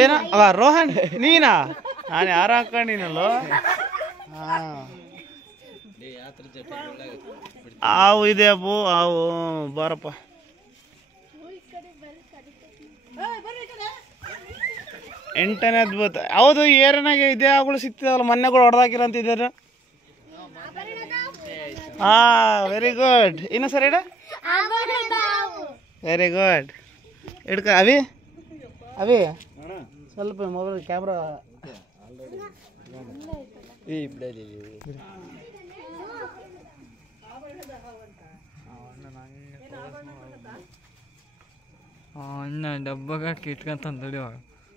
ಏನ ಅವ ರೋಹನ್ ನೀನಾ? ನಾನು ಯಾರು ಹಾಕೊಂಡಿನಲ್ಲೋ. ಆವು ಇದೆ ಅಪ್ಪು, ಆವು ಬಾರಪ್ಪ. ಎಂಟನೇ ಅದ್ಭುತ. ಹೌದು, ಏರನಾಗೆ ಇದೇ ಆಗಳು ಸಿಗ್ತಿದಾವಲ್ಲ, ಮೊನ್ನೆಗಳು ಹೊಡೆದಾಕಿರ ಅಂತಿದ್ದಾರೆ. ಹಾ, ವೆರಿ ಗುಡ್. ಇನ್ನು ಸರ್ ಇಡ, ವೆರಿ ಗುಡ್. ಹಿಡ್ಕ ಅವಿ, ಅವಿ ಸ್ವಲ್ಪ ಮೊಬೈಲ್ ಕ್ಯಾಮ್ರಾ ಡಬ್ಬಾಗ ಇಟ್ಕೊಂತಂದಡಿ.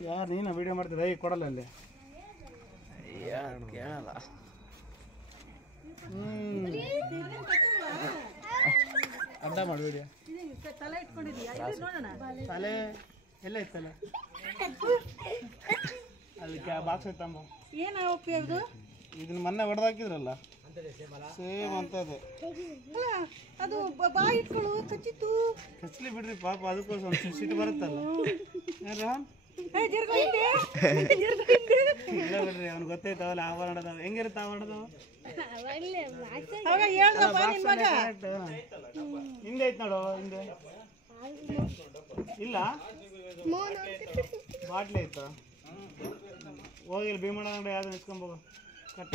ಯಾರು ನೀನು ವಿಡಿಯೋ ಮಾಡ್ತಿದ್ದ? ಈಗ ಕೊಡಲ್ಲ ಅಲ್ಲಿ ಕೇಳಲ್ಲ. ಅಡ್ಡ ಮಾಡಿ ವಿಡಿಯೋ. ತಲೆ ಎಲ್ಲ ಇತ್ತಲ್ಲ ಅಲ್ಲಿ ಬಾಕ್ಸ್ ಐತಂಬ. ಇದನ್ನ ಮೊನ್ನೆ ಹೊಡೆದಾಕಿದ್ರಲ್ಲ, ಸೇಮ್ ಅಂತದೆ. ಕಚ್ಲಿ ಬಿಡ್ರಿ ಪಾಪ, ಅದಕ್ಕೋಸ್ಕರ ಒಂದು ಸಿಟ್ಟು ಬರುತ್ತಲ್ಲ. ಇಲ್ಲ ಬಿಡ್ರಿ, ಅವ್ನು ಗೊತ್ತೈತವಲ್ಲ ಆವರಣದವ ಹೆಂಗಿರುತ್ತೆ. ಆವರಣದವ ಹಿಂದೆ ಐತ್ ನೋಡು, ಹಿಂದೆ ಇಲ್ಲ ಬಾಟ್ಲಿ ಐತ. ಹೋಗಿಲ್ಲ ಭೀಮಣ್ಣ ಅಂಗಡಿ ಯಾವ್ದು ಇಸ್ಕೊಂಬೋಗ ಕಟ್ಟ.